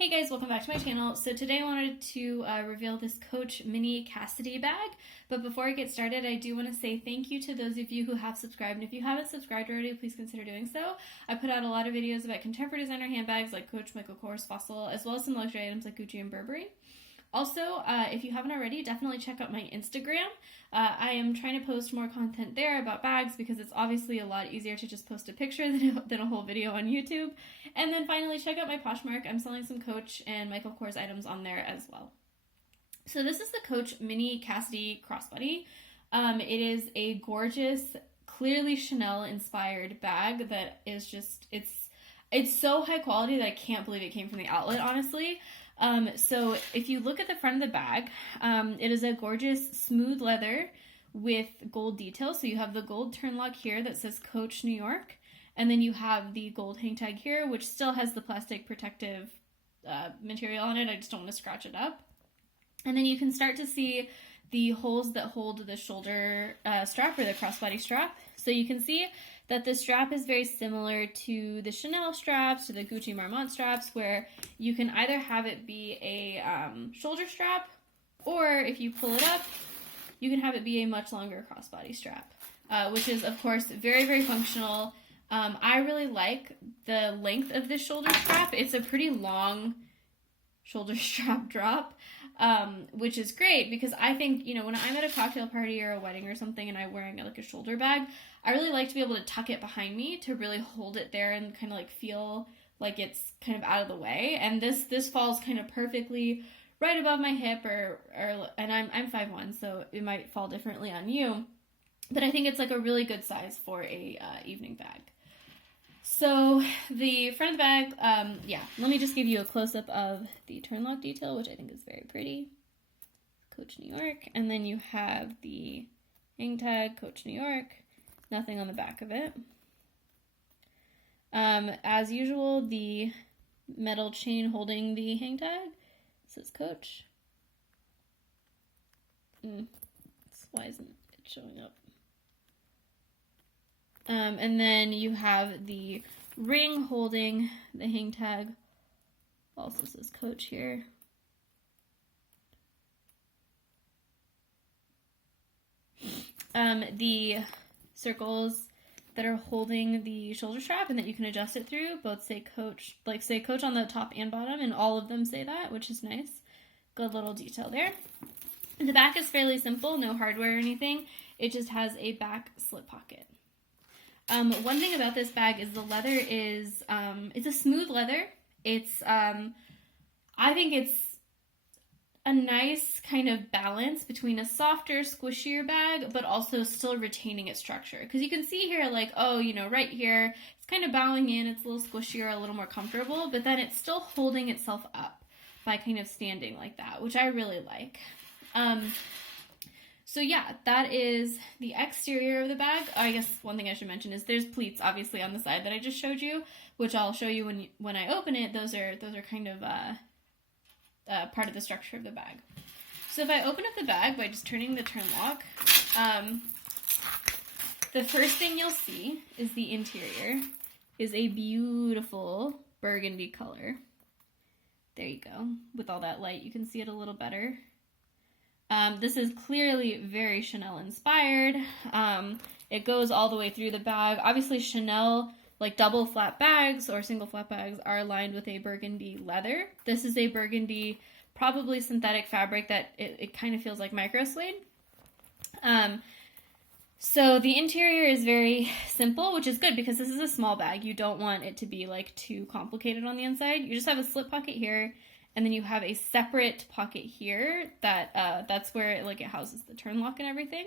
Hey guys, welcome back to my channel. So today I wanted to reveal this Coach Minnie Cassidy bag, but before I get started, I do want to say thank you to those of you who have subscribed, and if you haven't subscribed already, please consider doing so. I put out a lot of videos about contemporary designer handbags like Coach, Michael Kors, Fossil, as well as some luxury items like Gucci and Burberry. Also, if you haven't already, definitely check out my Instagram. I am trying to post more content there about bags because it's obviously a lot easier to just post a picture than a whole video on YouTube. And then finally, check out my Poshmark. I'm selling some Coach and Michael Kors items on there as well. So this is the Coach Minnie Cassidy Crossbody. It is a gorgeous, clearly Chanel-inspired bag that is just, it's so high quality that I can't believe it came from the outlet, honestly. So if you look at the front of the bag, it is a gorgeous smooth leather with gold details. So you have the gold Turnlock here that says Coach New York, and then you have the gold hang tag here, which still has the plastic protective material on it. I just don't want to scratch it up. And then you can start to see the holes that hold the shoulder strap or the crossbody strap. So you can see that the strap is very similar to the Chanel straps, to the Gucci Marmont straps, where you can either have it be a shoulder strap, or if you pull it up, you can have it be a much longer crossbody strap, which is, of course, very, very functional. I really like the length of this shoulder strap. It's a pretty long shoulder strap drop, which is great because I think, you know, when I'm at a cocktail party or a wedding or something and I'm wearing like a shoulder bag, I really like to be able to tuck it behind me to really hold it there and kind of like feel like it's kind of out of the way. And this falls kind of perfectly right above my hip, and I'm 5'1", so it might fall differently on you, but I think it's like a really good size for a evening bag. So the front of the bag, let me just give you a close-up of the Turnlock detail, which I think is very pretty. Coach New York. And then you have the hang tag, Coach New York. Nothing on the back of it. As usual, the metal chain holding the hang tag says Coach. Why isn't it showing up? And then you have the ring holding the hang tag. Also says Coach here. The circles that are holding the shoulder strap and that you can adjust it through both say Coach, like say Coach on the top and bottom, and all of them say that, which is nice. Good little detail there. And the back is fairly simple, no hardware or anything. It just has a back slip pocket. One thing about this bag is the leather is, it's a smooth leather. It's, I think it's a nice kind of balance between a softer, squishier bag, but also still retaining its structure. Because you can see here, like, oh, you know, right here, it's kind of bowing in, it's a little squishier, a little more comfortable, but then it's still holding itself up by kind of standing like that, which I really like. So yeah, that is the exterior of the bag. I guess one thing I should mention is there's pleats obviously on the side that I just showed you, which I'll show you when I open it. Those are kind of part of the structure of the bag. So if I open up the bag by just turning the Turnlock, the first thing you'll see is the interior is a beautiful burgundy color. There you go. With all that light, you can see it a little better. This is clearly very Chanel inspired. It goes all the way through the bag. Obviously Chanel, like double flat bags or single flat bags, are lined with a burgundy leather. This is a burgundy, probably synthetic fabric that it kind of feels like micro suede. So the interior is very simple, which is good because this is a small bag. You don't want it to be like too complicated on the inside. You just have a slip pocket here. And then you have a separate pocket here that's where it houses the Turnlock and everything.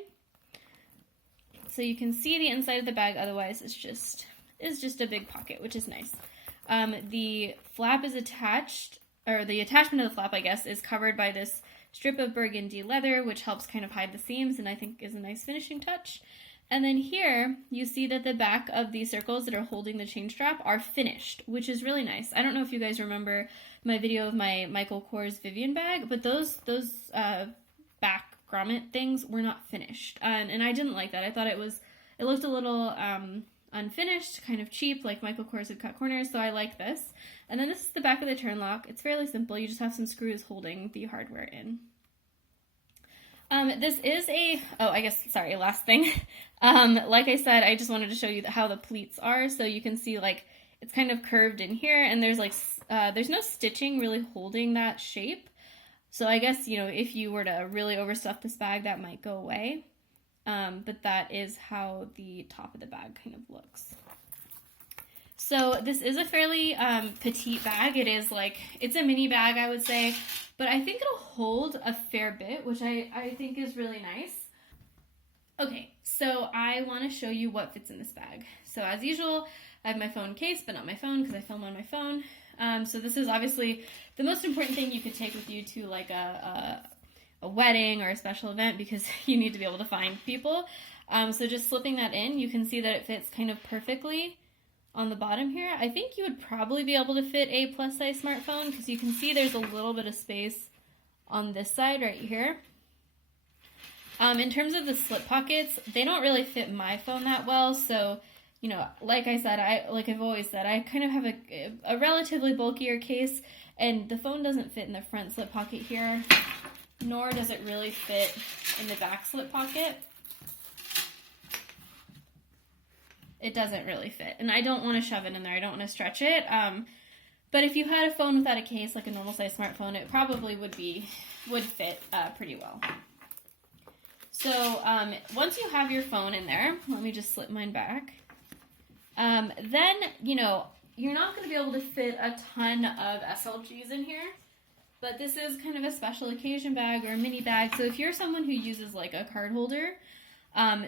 So you can see the inside of the bag. Otherwise, it's just a big pocket, which is nice. The flap is attached, or the attachment of the flap, I guess, is covered by this strip of burgundy leather, which helps kind of hide the seams, and I think is a nice finishing touch. And then here, you see that the back of the circles that are holding the chain strap are finished, which is really nice. I don't know if you guys remember my video of my Michael Kors Vivian bag, but those back grommet things were not finished. And I didn't like that. I thought it looked a little unfinished, kind of cheap, like Michael Kors had cut corners, so I like this. And then this is the back of the Turnlock. It's fairly simple. You just have some screws holding the hardware in. This is last thing. Like I said, I just wanted to show you how the pleats are, so you can see, like, it's kind of curved in here, and there's, like, there's no stitching really holding that shape. So I guess, you know, if you were to really overstuff this bag, that might go away. But that is how the top of the bag kind of looks. So this is a fairly petite bag. It is like, it's a mini bag, I would say, but I think it'll hold a fair bit, which I think is really nice. Okay, so I want to show you what fits in this bag. So as usual, I have my phone case, but not my phone because I film on my phone. So this is obviously the most important thing you could take with you to like a wedding or a special event, because you need to be able to find people. So just slipping that in, you can see that it fits kind of perfectly on the bottom here. I think you would probably be able to fit a plus size smartphone, because you can see there's a little bit of space on this side right here. In terms of the slip pockets, they don't really fit my phone that well, so, you know, like I said, I've always said, I kind of have a relatively bulkier case, and the phone doesn't fit in the front slip pocket here, nor does it really fit in the back slip pocket. It doesn't really fit, and I don't want to shove it in there. I don't want to stretch it. But if you had a phone without a case, like a normal size smartphone, it probably would fit pretty well. So once you have your phone in there, let me just slip mine back. Then, you know, you're not going to be able to fit a ton of SLGs in here, but this is kind of a special occasion bag or a mini bag. So if you're someone who uses like a card holder,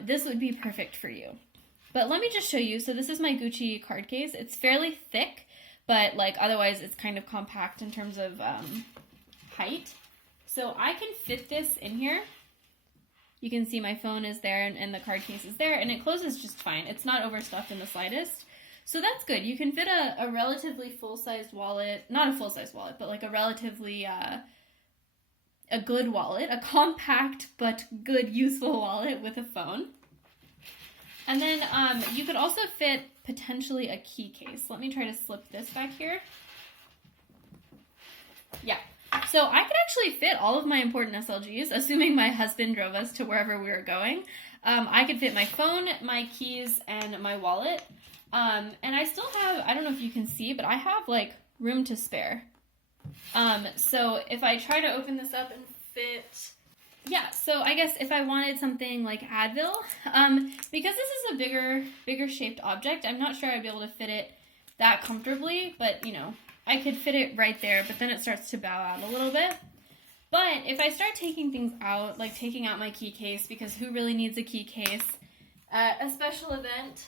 this would be perfect for you. But let me just show you. So this is my Gucci card case. It's fairly thick, but like otherwise it's kind of compact in terms of height. So I can fit this in here. You can see my phone is there and the card case is there, and it closes just fine. It's not overstuffed in the slightest. So that's good. You can fit a relatively full-sized wallet, not a full-sized wallet, but like a relatively, a good wallet, a compact but good, useful wallet with a phone. And then you could also fit potentially a key case. Let me try to slip this back here. Yeah. So I could actually fit all of my important SLGs, assuming my husband drove us to wherever we were going. I could fit my phone, my keys, and my wallet. And I still have, I don't know if you can see, but I have like room to spare. So if I try to open this up and fit... Yeah, so I guess if I wanted something like Advil, because this is a bigger shaped object, I'm not sure I'd be able to fit it that comfortably, but, you know, I could fit it right there, but then it starts to bow out a little bit. But if I start taking things out, like taking out my key case, because who really needs a key case, a special event,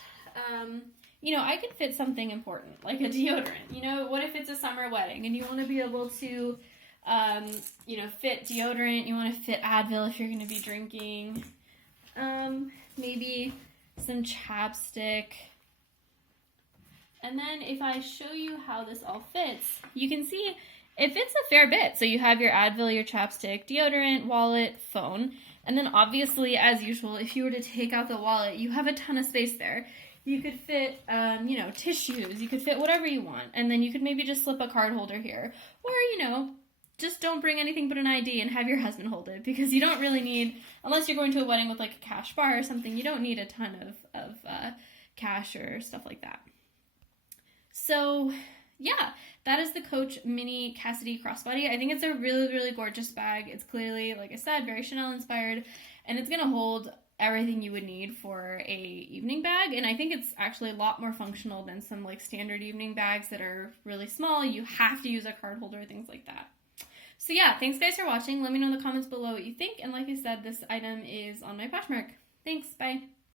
you know, I could fit something important, like a deodorant. You know, what if it's a summer wedding and you want to be able to... you know, fit deodorant, you want to fit Advil if you're going to be drinking, maybe some chapstick. And then if I show you how this all fits, you can see it fits a fair bit. So you have your Advil, your chapstick, deodorant, wallet, phone, and then obviously, as usual, if you were to take out the wallet, you have a ton of space there. You could fit, you know, tissues, you could fit whatever you want, and then you could maybe just slip a card holder here, or, you know, just don't bring anything but an ID and have your husband hold it, because you don't really need, unless you're going to a wedding with like a cash bar or something, you don't need a ton of cash or stuff like that. So yeah, that is the Coach Mini Cassidy Crossbody. I think it's a really, really gorgeous bag. It's clearly, like I said, very Chanel inspired, and it's going to hold everything you would need for a evening bag. And I think it's actually a lot more functional than some like standard evening bags that are really small. You have to use a card holder, things like that. So yeah, thanks guys for watching. Let me know in the comments below what you think. And like I said, this item is on my Poshmark. Thanks, bye.